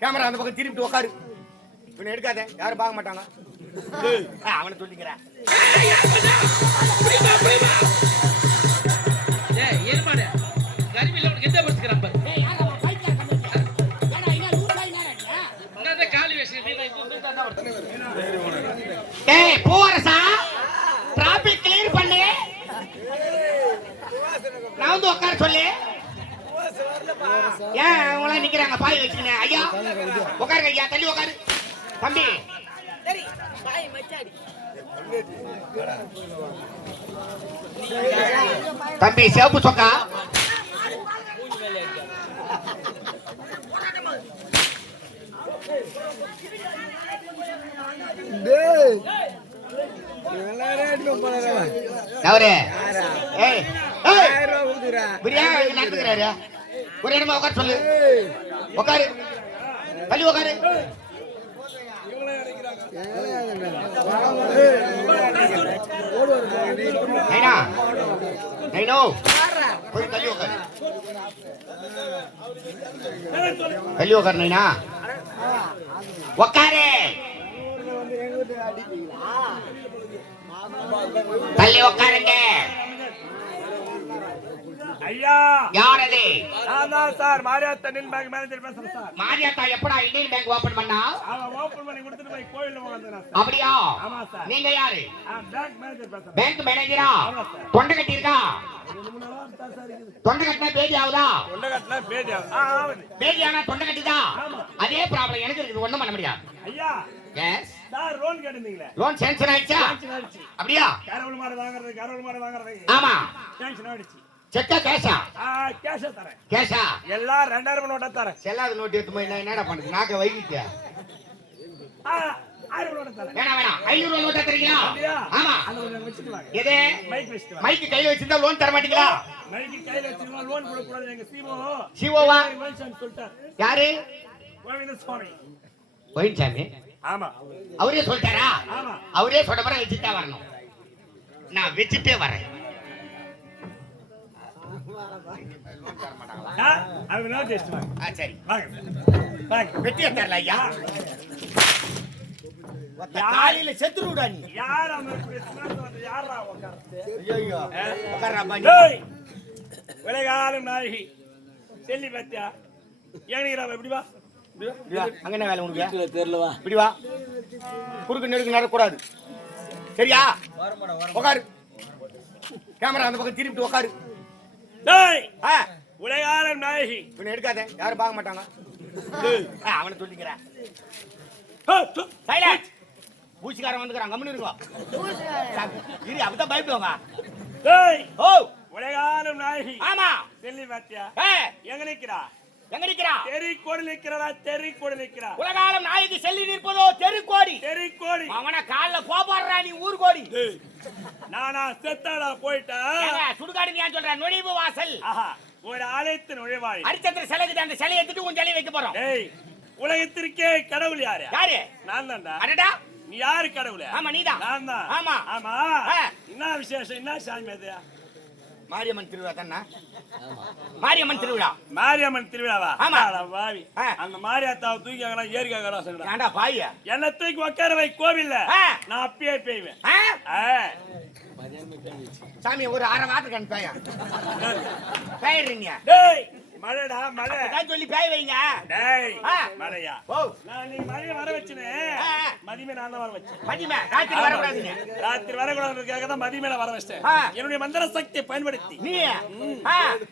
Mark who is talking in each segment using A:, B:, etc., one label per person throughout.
A: Camera அந்த பக்கம் திருப்பிட்டு உட்காரு இவனை எடுக்காத. யாரும் பார்க்க மாட்டாங்க. அவனை சொல்லிக்கிறேன்
B: ஏய் ஏற்பாடு. கருவில உனக்கு எந்த பாரு
C: ஏய் பூவரசா டிராபிக் கிளியர் பண்ணு. நான் வந்து உட்கார சொல்லு. ஏன் அவங்களாம் நிக்கிறாங்க? பாய் வச்சுக்கினே. ஐயா உட்காருங்க ஐயா தள்ளி உட்காரு. தம்பி.
D: சரி பாய் மச்சாடி.
C: தம்பி சிவப்பு சொக்கா. அவரு ஏய் ஏய். பிரியாணி நடத்துக்கிறாரு ஒரு இடமா உட்கார சொல்லு. உட்காரு. தள்ளி உட்காரு. போய் தள்ளி உட்காரு. தள்ளி உட்காரு நைனா. உட்காரு. தள்ளி உட்காருங்க.
E: ஐயா!
C: யார் அது
E: நான் தான் சார். மாரியாத்தா நெல் பேங்க் மேனேஜர் பேசுறேன் சார்.
C: மாரியாத்தா எப்படா இந்தியன் பேங்க் ஓபன் பண்ணா?
E: அவன் ஓப்பன் பண்ணி கொடுத்துட்டு போய் கோயில்ல சார்.
C: அப்படியா?
E: ஆமா சார்.
C: நீங்க யாரு?
E: பேங்க் மேனேஜர் பேசுறேன்.
C: பேங்க் மேனேஜரா தொண்டை கட்டி இருக்கா தொண்டை கட்டினா பேதி ஆகுதா?
E: கொண்ட கட்டினா. ஆ ஆகுது.
C: பேதி ஆனா தொண்டை கட்டிதா? அதே ப்ராப்ளம் எனக்கு இருக்குது. ஒண்ணும் பண்ண முடியாது.
E: ஐயா!
C: எஸ்
E: சார் லோன் கேட்டிருந்தீங்களே?
C: லோன் சேங்ஷன் ஆயிடுச்சா? அப்படியா?
E: கரவல் மாடு வாங்குறது கரவல் மாடு வாங்குறது.
C: ஆமா.
E: டென்ஷன் ஆயிடுச்சு.
C: செக்கா கேஷா?
E: கேஷ தரேன்.
C: கேஷா?
E: எல்லாம் ரெண்டாயிரம் நோட்டா தரேன்.
C: செல்லாத நோட்டு எடுத்து போய் நான் என்னடா பண்ணுது நாக்க வைக்கிக்க ஐநூறு நோட்டா தரீங்களா? ஆமா. எது. மைக்கு கையில வச்சிருந்தா லோன் தர மாட்டீங்களா?
E: மைக்கு கையில வச்சுக்கலாம் லோன் கொடுக்க கூடாது எங்க சிஓ.
C: சிஓவா? யாரு?
E: கோவிந்த சுவாமி
C: கோயின்சாமி
E: ஆமா.
C: அவரே சொல்லிட்டாரா?
E: ஆமா.
C: அவரே வச்சுட்டா வரணும். நான் வச்சுட்டே வரேன்.
E: ஆ, அது நோட் டெஸ்ட் வாங்க.
C: ஆ, சரி.
E: வாங்க. வாங்க.
C: வெட்டியே தரல ஐயா.
A: காலையில செத்துருடா நீ.
E: யார் யாரா உட்கார்ந்து
A: ஐயோ உட்கார்றா நீ.
E: டேய் விளையாடும் நாயகி. செல்லி பத்தியா? ஏனிக்கிறா இப்படி வா. இப்படி வா.
A: இப்படி வா. அங்க என்ன வேலை உனக்கு? தெரியலவா இப்படி வா. குறுக்கு நெடுக்கு நடக்கூடாது சரியா? உட்காரு. கேமரா அந்த பக்கம் திருப்பிட்டு உட்காரு.
E: உலகாலம் நாயகி.
A: இவனை எடுக்காத. யாரும் பார்க்க மாட்டாங்க. அவனை சொல்லிக்கிறேன். சைலண்ட் பூச்சிக்காரன் வந்துக்கிறான். கம்முன்னு இருக்கோ இரு அப்பதான் பயப்படுவாங்க.
E: டேய்.
A: ஓ.
E: உலகாலம் நாயகி.
A: ஆமா.
E: செல்லி பத்தியா?
A: ஏ.
E: எங்க நிக்கிறா?
A: எங்க நிக்கிறா
E: தெரி கோடி நிக்கிறா தெரி கோடி நிக்கிறா
A: உலகாலம் நாயகி செல்லி நிற்பதோ தெருக்கோடி?
E: தெரி கோடி
A: அவன கால்ல கோபாடுறா நீ ஊர் கோடி
E: டேய், நானா செத்தாடா போயிட்டா?
A: சுடுகாடு நீ ஏன் சொல்ற? நுழைவு வாசல்.
E: ஒரு ஆலயத்தின் நுழைவாய்
A: அரிச்சந்திர சிலைக்கு அந்த சிலையை எடுத்துட்டு உன் சிலையை வைக்க போறோம்.
E: உலகத்திற்கே கடவுள் யாரு?
A: யாரு?
E: நான் தான்டா.
A: அடடா.
E: நீ யாரு கடவுள்?
A: ஆமா நீதான்.
E: நான் தான்.
A: ஆமா.
E: ஆமா. என்ன விசேஷம்? என்ன சாமி அது?
A: மாரியம்மன் திருவிழா தானே? மாரியம்மன் திருவிழா.
E: மாரியம்மன் திருவிழாவா?
A: ஆமா.
E: பாவி. அந்த மாரியாத்தாவை தூக்கி அங்கெல்லாம் ஏறி கேட்கறா சொல்றா
A: ஏன்டா பாய
E: என்ன தூக்கி உட்கார வை கோவில்ல. நான் அப்பயே பெய்வேன்.
A: சாமி ஒரு அரை வாட்டு கண் பேயா பேயிடுறீங்க.
E: டேய். மழைடா மழை.
A: அதான் சொல்லி பேய் வைங்க.
E: டேய். மழையா?
A: ஓ
E: நான் நீ மழையை வர வச்சுனே. மதியமே நான் தான் வர வச்சேன்.
A: மதியமே ராத்திரி வரக்கூடாதுங்க
E: ராத்திரி வரக்கூடாதுக்காக தான் மதியமேல வர வச்சிட்டேன்.
A: ஆ.
E: என்னுடைய மந்திர சக்தியை பயன்படுத்தி.
A: நீ.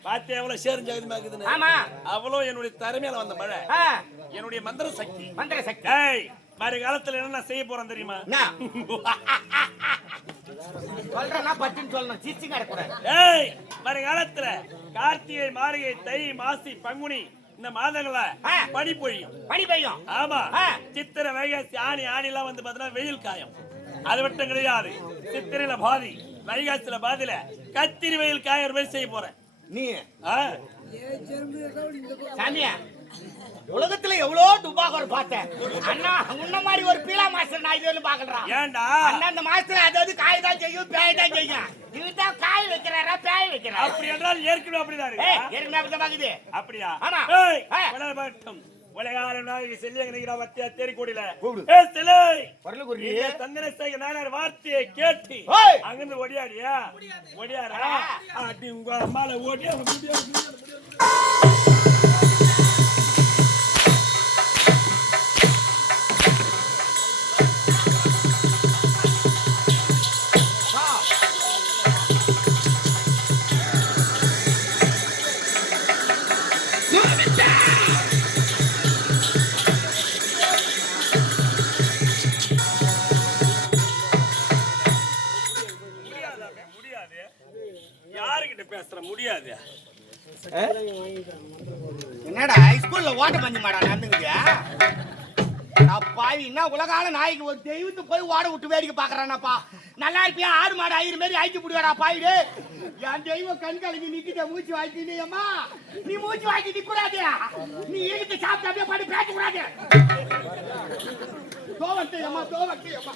E: பாத்து எவ்வளவு சேரும் ஜெகதமா இருக்குதுன்னு?
A: ஆமா.
E: அவ்வளோ என்னுடைய திறமையில வந்த மழை. என்னுடைய மந்திர சக்தி
A: மந்திர சக்தி
E: ஏய் வருங்காலத்துல என்ன செய்ய போறேன் தெரியுமா?
A: சொல்றேன்னா பத்துன்னு சொல்லணும். சிரிச்சு கிடக்கூடாது
E: ஏய் வருங்காலத்துல கார்த்திகை மார்கழி தை மாசி பங்குனி இந்த மாதங்கள்ல
A: ஆ.
E: பனி பொழியும்.
A: பனி பெய்யும்.
E: ஆமா. சித்திரை வைகாசி ஆணி ஆணிலாம் வந்து பாத்தீங்கன்னா வெயில் காயம். அது மட்டும் கிடையாது. சித்திரையில பாதி வைகாசில பாதியில கத்திரி வெயில் காய மாதிரி செய்ய போறேன்.
A: நீ? சாமியா? உலகத்துல எவ்வளோ டுபாகர் பார்த்தேன் அண்ணா உன்ன மாதிரி ஒரு பீலா மாஸ்டர் நான் இது வரையும் பாக்கறான்
E: ஏன்டா?
A: அண்ணா அந்த மாஸ்டர் அதாவது காய் தான் செய்யும் பேய் தான் செய்யும். இதுதான் காய் வைக்கிறாரா பேய் வைக்கிறாரா?
E: அப்படி என்றால் ஏற்கனவே அப்படிதான்
A: ஏற்கனவே அப்படிதான் பாக்குது.
E: அப்படியா?
A: ஆமா.
E: நாயகி செல்லியங்க நிக்கிறா வத்தியா தேரிக்கோடியில. ஏ சிலை
A: வரல குறி
E: இந்த தந்தன சேகர் நானார் வார்த்தையை கேட்டு! அங்கிருந்து ஒடியாடியா ஒடியாரா அடி உங்க அம்மால ஓடி அவங்க
A: என்னடா ஸ்கூல்ல ஓட்ட பஞ்சு மாடா நடந்துக்குது என்ன உலகால நாய்க்கு ஒரு தெய்வத்து போய் ஓட விட்டு வேடிக்கை பாக்குறானாப்பா நல்லா இருப்பியா? ஆடு மாடு ஆயிரம் மாரி ஆயிட்டு புடிவாடா பாயிடு என் தெய்வம் கண் கலங்கி நிக்கிட்ட மூச்சு வாய்க்கிட்டு அம்மா. நீ மூச்சு வாங்கி நிக்கூடாது. நீ இழுத்து சாப்பிட்டு அப்படியே பாடி பேச கூடாது தோவட்டு அம்மா அம்மா.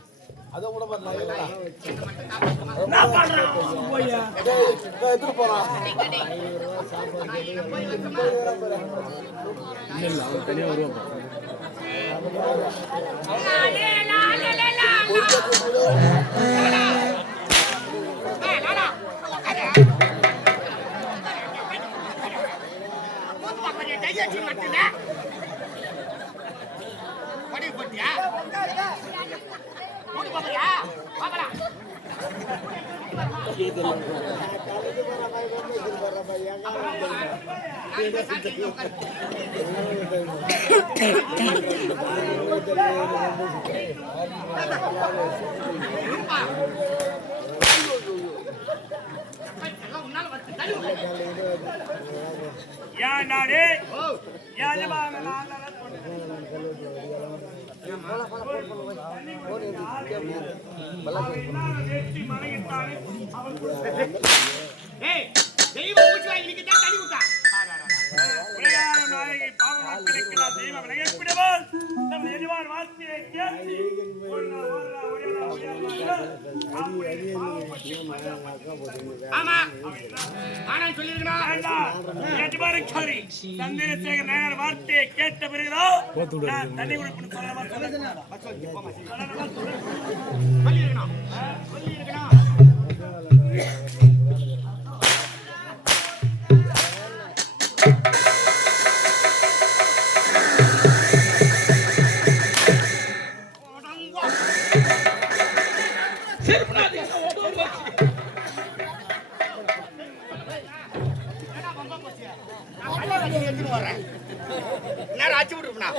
E: போயிட்டான் என்ன பண்றான் போய்யா
A: கையெழுத்து உன்னால வந்து தள்ளு
E: ஏன் நாடு எஜமான நாளால
A: ஏய் தெய்வம் மூச்சு வாங்கி நிக்கிட்டா
E: மக்களுக்கு நான் தெய்வம் விலகப்பிடுவான் நம் எஜமான் வார்த்தையை கேட்டு
A: ஆமா.
E: சந்திரசேகர் நாயர் வார்த்தையை பிறகுதான் நான்
A: நேரம் அச்சு விட்டுருப்பா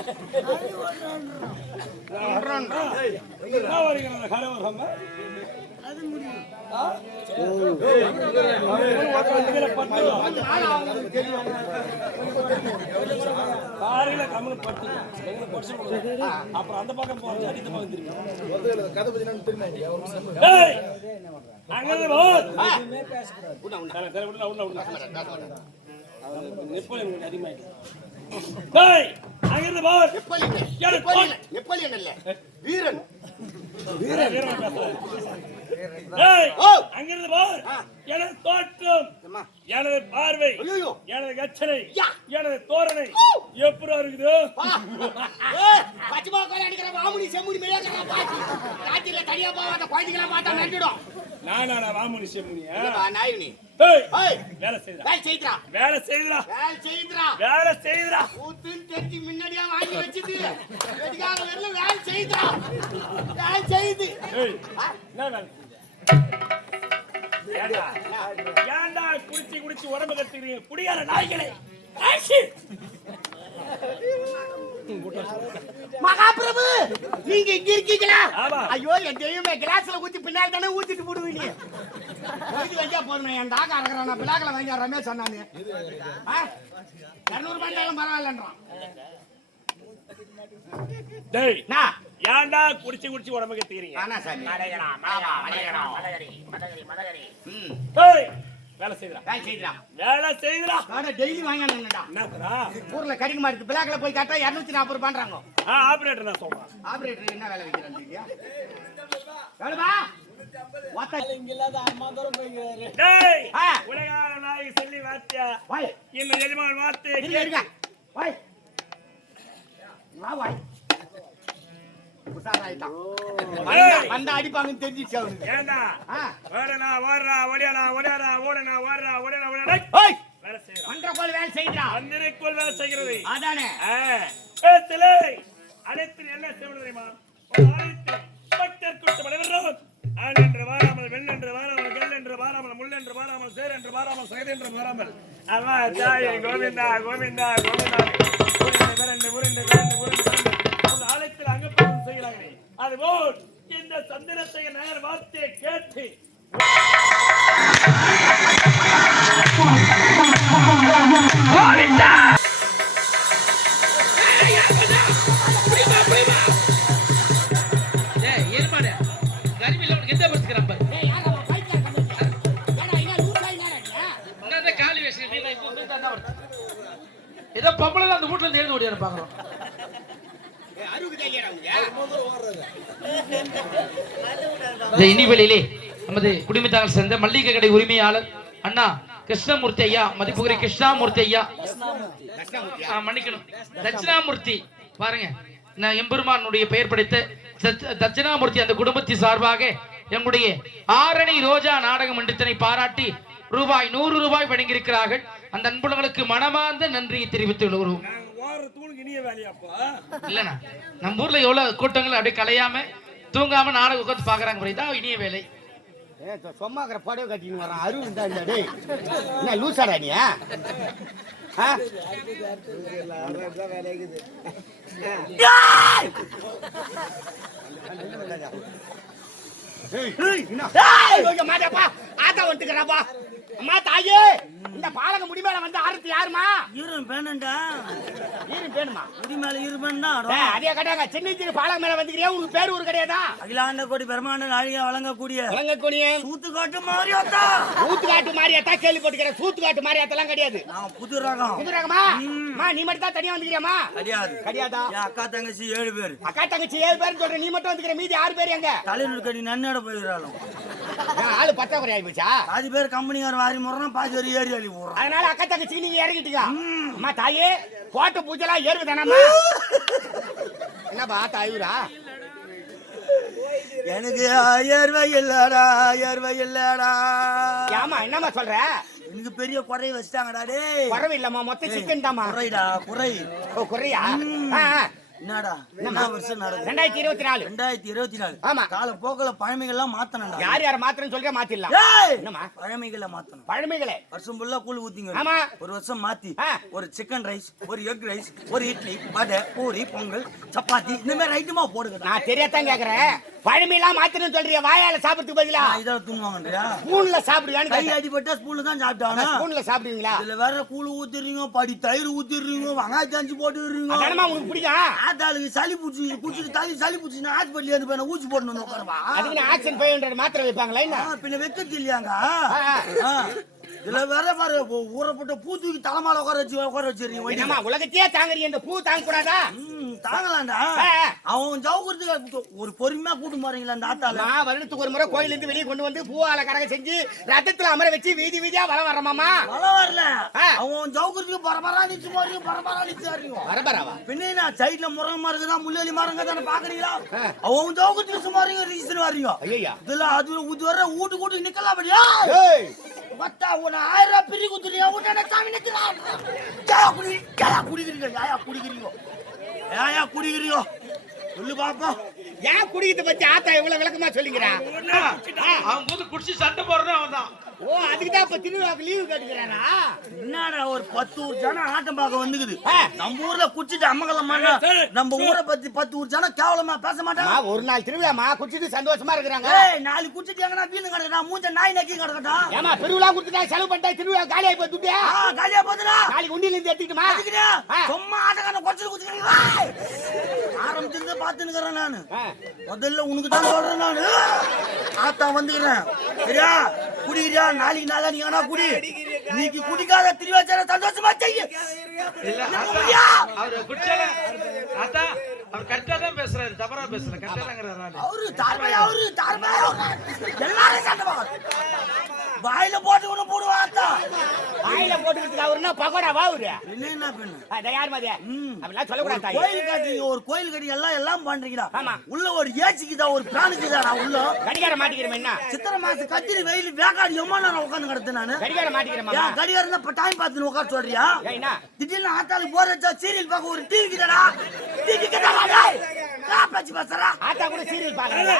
E: என்ன வருகிறது கரவரமா? ஆ? இதுல பட்டு வா. காரில கம்முனு பட்டு. எங்களை படிச்சு கொடுங்க. அப்புறம் அந்த பக்கம் போறது இந்த பக்கம் திரும்பி ஏய், அங்கிருந்து போ. தலை, நெப்போலியன். அதிகமாயிட்டு.
A: வீரன்.
E: வீரன். பேசுறாரு. ஏய்,
A: ஓ!
E: அங்கிருந்து போ. எனது தோற்றம். எனது பார்வை.
A: ஐயோ
E: எனது கச்சனை
A: யா!
E: எனது தோரணை. எப்படி இருக்குது?
A: பச்சைமா கோலை அடிக்கிற மாமுனி செம்முடி மேலே பாத்தி ராத்திரில தனியா போவாத குழந்தைங்களா பார்த்தா நண்டுடும்
E: நானா வாமுனி செம்முனியா
A: நாயுனி?
E: வேலை செய்தா
A: வேலை செய்துடா.
E: வேலை செய்தா
A: வேலை செய்துடா.
E: வேலை செய்தா
A: ஊத்துன்னு தெரிஞ்சு முன்னாடியா வாங்கி வச்சுட்டு வரல? வேலை செய்துடா. வேலை செய்து.
E: ஏய் என்ன வேலை? ஏண்டா? குடிச்சு குடிச்சு உடம்பு கட்டுறீங்க குடியார நாய்களே!
A: மகாபிரபு நீங்க இங்க இருக்கீங்களா?
E: ஆமா.
A: ஐயோ என் தெய்வமே கிளாஸ்ல ஊத்தி பின்னாடி தானே ஊத்திட்டு போடுவீங்க. இது வந்தா போதும் என் டாக்கா இருக்கிறான் பிளாக்ல வாங்கி ரமேஷ் சொன்னானு. இரநூறு ரூபாய் பரவாயில்லன்றான்.
E: டேய்
A: நான்
E: ஏன்டா குடிச்சு குடிச்சு உடம்பு கட்டுறீங்க
A: ஆனா சாமி
C: மதகரி மதகரி. மதகரி மதகரி.
A: ம்.
E: டேய் வேலை செய்யறா
A: வேலை செய்யுதுடா
E: வேலை செய்யறா
A: ஆனா டெய்லி வாங்கினா
E: என்னடா
A: ஊர்ல கிடைக்க மாட்டேது பிளாக்ல போய் காட்டா இருநூத்தி நாற்பது ரூபான்றாங்க.
E: ஆ ஆபரேட்டர் நான் சொல்றேன்.
A: ஆபரேட்டர் என்ன வேலை வைக்கிறாங்க
E: வாத்தியா
A: வாய்
E: இந்த எஜமான் வார்த்தையை
A: இருங்க இருங்க
E: கேட்டு
A: வாய் வா வாய் உஷாராயிட்டான். வந்தா அடிப்பாங்கன்னு தெரிஞ்சிச்சு அவனுக்கு.
E: ஏண்டா?
A: ஆ.
E: ஓடனா ஓடுறா ஓடியாடா ஓடியாடா ஓடனா ஓடுறா ஓடியாடா ஓடியாடா.
A: ஓய்
E: வேலை செய்கிறது.
A: அதானே.
E: அனைத்து என்ன செய்வது தெரியுமா? பக்தர் கூட்டம் அனைவரும் ஆண் என்று வாராமல் வெண் என்று வாராமல் கல் என்று வாராமல் முள் என்று வாராமல் சேர் என்று வாராமல் சகதி என்று வாராமல். தாயே கோவிந்தா கோவிந்தா கோவிந்தா. உருண்டு விரண்டு உருண்டு விரண்டு ஆலயத்தில் செய்கிறார்கள் அதுபோல் இந்த சந்திரத்தை நகர் வார்த்தையை கேட்டு
B: ஏய், ஏதோ பொம்பளை அந்த வீட்டுல இருந்து எழுந்து ஓடியாரு பாக்குறோம் இந்த இனிவெளியிலே நமது குடிமத்தாங்கள் சேர்ந்த மல்லிகை கடை உரிமையாளர் அண்ணா கிருஷ்ணமூர்த்தி ஐயா மதிப்புக்குரிய கிருஷ்ணாமூர்த்தி ஐயா மன்னிக்கணும். தட்சிணாமூர்த்தி. பாருங்க. நான் எம்பெருமானுடைய பெயர் படைத்த தட்ச- தட்சிணாமூர்த்தி அந்த குடும்பத்தின் சார்பாக எங்களுடைய ஆரணி ரோஜா நாடக மன்றத்தினை பாராட்டி ரூபாய் நூறு ரூபாய் வழங்கியிருக்கிறார்கள். அந்த அன்புலங்களுக்கு மனமார்ந்த நன்றியை தெரிவித்துக் கொள்கிறோம்.
E: இனிய வேலையாப்பா.
B: இல்லண்ணா. நம்ம ஊர்ல எவ்வளவு கூட்டங்கள் அப்படியே கலையாம தூங்காம நாடகம் உட்காந்து பாக்குறாங்க இதான் இனிய வேலை.
A: ஏ சொம்மாக்கிற புடவை கட்டின்னு வரான் அருள் இருந்தா இல்ல டேய்? என்ன லூசாடா நீ மாட்டாப்பா. ஆத்தா வந்துக்கிறாப்பா. அம்மா தாயே இந்த பாலக முடி மேல வந்து ஆரத்தி யாருமா
F: ஈரம் வேணும்டா
A: ஈரும் வேணுமா
F: முடி மேல ஈரம்னா
A: ஏய், அதே கட்டாங்க சின்ன சின்ன பாலக மேல வந்துக்கிறியா உனக்கு பேர் ஊர் கிடையாதா?
F: அகிலாண்ட கோடி பெருமாண்ட நாழிகா வழங்கக்கூடிய
A: வழங்கக்கூடிய
F: சூத்து காட்டு மாறியாத்தா
A: ஊத்துக்காட்டு மாரியாத்தா கேள்விப்பட்டுக்கிறேன் சூத்துக்காட்டு மாரியாத்தெல்லாம் கிடையாது.
F: நான் புது ரகம்.
A: குதிரகமா அம்மா நீ மட்டும் தான் தனியா வந்துக்கிறியாமா
F: கிடையாது.
A: கிடையாதா?
F: அக்கா தங்கச்சி ஏழு பேர்.
A: அக்கா தங்கச்சி ஏழு பேர் சொல்ற நீ மட்டும் வந்துக்கிற மீதி ஆறு பேர் எங்க?
F: தலைநூறு கடி நன்னட போயிடறாலும்
A: ஆளு பத்தாக்குறை ஆகி போச்சா?
F: பாதி பேர் கம்பெனிக்கார வாரி முறோம் பாதி பேர் ஏறி அள்ளி போடுறான்
A: அதனால அக்கா தங்கச்சி நீங்க இறங்கிட்டீங்க அம்மா தாயே கோட்டை பூஜைலாம் ஏறுதானம்மா என்னப்பா தாயூரா?
F: எனக்கு அயர்வை இல்லடா அயர்வை இல்லடா.
A: ஏமா என்னம்மா சொல்ற?
F: எனக்கு பெரிய குறை வச்சுட்டாங்கடா டேய்.
A: குறவு இல்லம்மா மொத்த சிக்கன் தாம்மா.
F: குறைடா குறை.
A: ஓ குறையா.
F: என்னடா? என்ன வருஷம் நடக்குது?
A: ரெண்டாயிரத்தி இருபத்தி நாலு.
F: ரெண்டாயிரத்தி இருபத்தி நாலு.
A: ஆமா.
F: கால போக்கல பழமைகள்லாம் மாத்தணும்டா.
A: யார் யார மாத்திரம் சொல்ற மாத்திடலாம்.
F: ஏய்!
A: என்னம்மா?
F: பழமைகளை மாத்தணும்.
A: பழமைகளே.
F: வருஷம் ஃபுல்லா கூழ் ஊத்திங்க.
A: ஆமா.
F: ஒரு வருஷம் மாத்தி. ஒரு சிக்கன் ரைஸ் ஒரு எக் ரைஸ் ஒரு இட்லி வடை பூரி பொங்கல் சப்பாத்தி இந்த மாதிரி ஐட்டமா போடுங்க
A: நான் தெரியாதான் கேக்குறேன். பழமையெல்லாம் மாத்திரம் சொல்றிய? வாயால சாப்பிடுறதுக்கு பதிலா?
F: இதெல்லாம் துண்ணுவாங்கன்றியா
A: ஸ்பூன்ல சாப்பிடுவியான்னு
F: கை. அடிபட்டா ஸ்பூன்ல தான் சாப்பிட்டானா
A: ஸ்பூன்ல சாப்பிடுவீங்களா?
F: இதுல வேற கூழ் ஊத்திடுறீங்க படி தயிர் ஊத்திடுறீங்க வெங்காய தாஞ்சி போட்டுடுறீங்க
A: அதானமா உங்களுக்கு பிடிக்கும்?
F: ஆத்தாளுக்கு சளி பூச்சி குச்சிட்டு தள்ளி சளி பூச்சினா ஹாஸ்பிட்டல் இருந்து போய் ஊசி போடணும் உட்காருவா?
A: அதுக்கு நான் ஆக்சன் ஃபைவ் ஹண்ட்ரட் மாத்திரை வைப்பாங்களா என்ன?
F: பின்ன வைக்கிறது இல்லையாங்க. இதுல வேற பாரு ஊறப்பட்ட பூ தூக்கி தலைமால உட்கார வச்சு உட்கார வச்சிருக்கீங்க வண்டி.
A: என்னம்மா உலகத்தையே தாங்குறீங்க இந்த பூ தாங்க கூடாதா
F: தாங்கலாம்டா. அவன் ஜவுக்கிறதுக்கு ஒரு பொறுமையா கூட்டு போறீங்களா அந்த ஆத்தால?
A: நான் வருடத்துக்கு ஒரு முறை கோயில இருந்து வெளியே கொண்டு வந்து பூவால கரக செஞ்சு ரத்தத்துல அமர வச்சு வீதி வீதியா வளம் வரமாமா
F: மழை வரல. அவன் ஜவுக்கிறதுக்கு பரபரா நிச்சு போறீங்க பரபரா நிச்சு அறியும்
A: வரபராவா
F: பின்ன நான் சைட்ல முருங்கை இருக்குதா முள்ளேலி மரங்க தானே பாக்குறீங்களா? அவன் ஜவுக்கிறதுக்கு சுமாரிங்க ரீசன் வரீங்க
A: ஐயா
F: இதுல அது ஊத்து வர வீட்டு கூட்டு நிக்கலாம் படியா
A: ஏய்!
F: மத்தா உன ஆயிரம் ரூபாய் பிரி குத்துறியா உடனே சாமி நிக்கலாம் யாயா குடி யாயா குடிக்கிறீங்க? யாயா குடிக்கிறீங்க? யாயா குடிக்கிறீங்க? சொல்லு பாப்போம்
A: ஏன் குடிக்கிறத பத்தி ஆத்தா இவ்வளவு விளக்கமா சொல்லிக்கிறா?
B: அவன் போது குடிச்சு சண்டை போடுறான் அவன் தான்
A: ஓ அதுக்கு தான் இப்ப திருவிழாக்கு லீவு கேட்டுக்கிறாரா?
F: என்னடா ஒரு பத்து ஊர் ஜனம் ஆட்டம் பார்க்க வந்துக்குது. நம்ம ஊர்ல குச்சிட்டு அம்மகலம் நம்ம ஊரை பத்தி பத்து ஊர் ஜனம் கேவலமா பேச மாட்டாங்க?
A: ஒரு நாள் திருவிழாமா? குடிச்சிட்டு சந்தோஷமா இருக்கிறாங்க.
F: ஏய் நாலு குச்சிட்டு எங்கனா வீணு கிடக்கடா மூஞ்ச நாய் நக்கி கிடக்கட்டா?
A: ஏமா பெருவிழா கொடுத்துட்டா செலவு பண்ணிட்டா திருவிழா காலியாகி போய் துட்டியா
F: ஆ காலியா போதுடா
A: நாளைக்கு உண்டியில இருந்து எடுத்துக்கிட்டுமா.
F: சும்மா ஆட்டக்கான குச்சிட்டு குச்சிக்கிறீங்களா ஆரம்பிச்சிருந்து பாத்துனுக்குறேன் நானு. முதல்ல உனக்கு தான் சொல்றேன் நானு. ஆத்தா வந்துக்கிறேன். சரியா? குடிக்கிறியா? நாளைக்கு நாளா நீ வேணா குடி. இன்னைக்கு குடிக்காத திருவாச்சார சந்தோஷமா செய்ய!
B: அவரு குடிச்சால அதான் அவர் கரெக்டா தான் பேசுறாரு தவறா பேசல கரெக்டா தாங்கிறாரு
F: அவரு தார்மையா அவரு தார்மையா எல்லாரும் சண்டை. வாயில போட்டு ஒண்ணு போடுவா அத்தா.
A: வாயில போட்டுக்கிறதுக்கு அவரு என்ன பகோடா வா அவரு?
F: இல்ல என்ன பெண்ணு?
A: அத யார் மாதிரி. அப்படிலாம் தாய்.
F: கோயில் கட்டுறீங்க ஒரு கோயில் கட்டி எல்லாம் எல்லாம் பண்றீங்களா
A: ஆமா.
F: உள்ள ஒரு ஏச்சிக்குதா ஒரு பிராணுக்குதா உள்ள?
A: கடிகார மாட்டிக்கிறோம் என்ன?
F: சித்திரை மாசம் கத்திரி வெயில் வேக்காடு எம்மா நேரம் உட்காந்து கிடத்து நானு?
A: கடிகார மாட்டிக்கிறோமா
F: ஏன் கடிகாரம் இப்ப டைம் பார்த்து உட்கார சொல்றியா?
A: என்ன?
F: திடீர்னு ஆத்தாளுக்கு போர் வச்சா சீரியல் பார்க்க ஒரு டிவி கிட்டடா? டிவி கிட்டடா பேச்சு பேசுறா.
A: ஆத்தா கூட சீரியல் பாக்குறா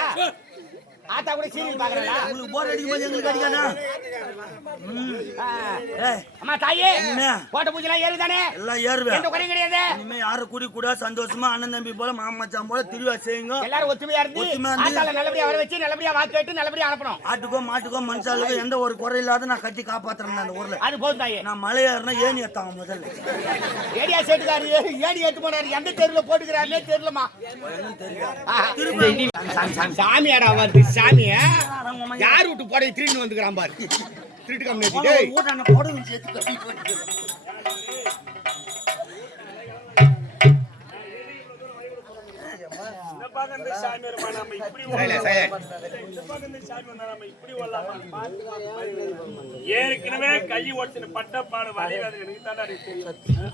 A: ஆத்தா கூட சீரியல் பாக்குறா
F: உங்களுக்கு போர் அடிக்கும் போது எங்களுக்கு அடிக்காதா?
A: அம்மா தாயே? கோட்டை பூஜைலாம் ஏறுதானே?
F: எல்லாம் ஏறுவேன்.
A: எந்த குறையும் கிடையாது.
F: இனிமே யாரும் குடி கூட சந்தோஷமா அண்ணன் தம்பி போல மாமச்சான் போல திருவிழா செய்யுங்க.
A: எல்லாரும் ஒத்துமையா இருந்து. ஆத்தால நல்லபடியா வர வச்சு நல்லபடியா வாக்கு கேட்டு நல்லபடியா அனுப்பணும்.
F: ஆட்டுக்கோ மாட்டுக்கோ மனுஷாளுக்கோ எந்த ஒரு குறை இல்லாத நான் கட்டி காப்பாத்துறேன் அந்த ஊர்ல.
A: அது போதும் தாயே.
F: நான் மலை ஏறினா ஏணி ஏத்தாங்க முதல்ல.
A: ஏடியா சேட்டுக்காரு ஏடி ஏத்து போனாரு. எந்த தெருவுல போட்டுக்கிறாருன்னே தெரியலமா
B: இனி
A: சாமியாடா வருது சாமிய யார் விட்டு போட திருடி வந்துக்கிறான் பாரு. திருட்டு
E: ஓடலாமா? ஏற்கனவே கை ஒட்டின பட்ட பாடு எனக்கு தெரியும்.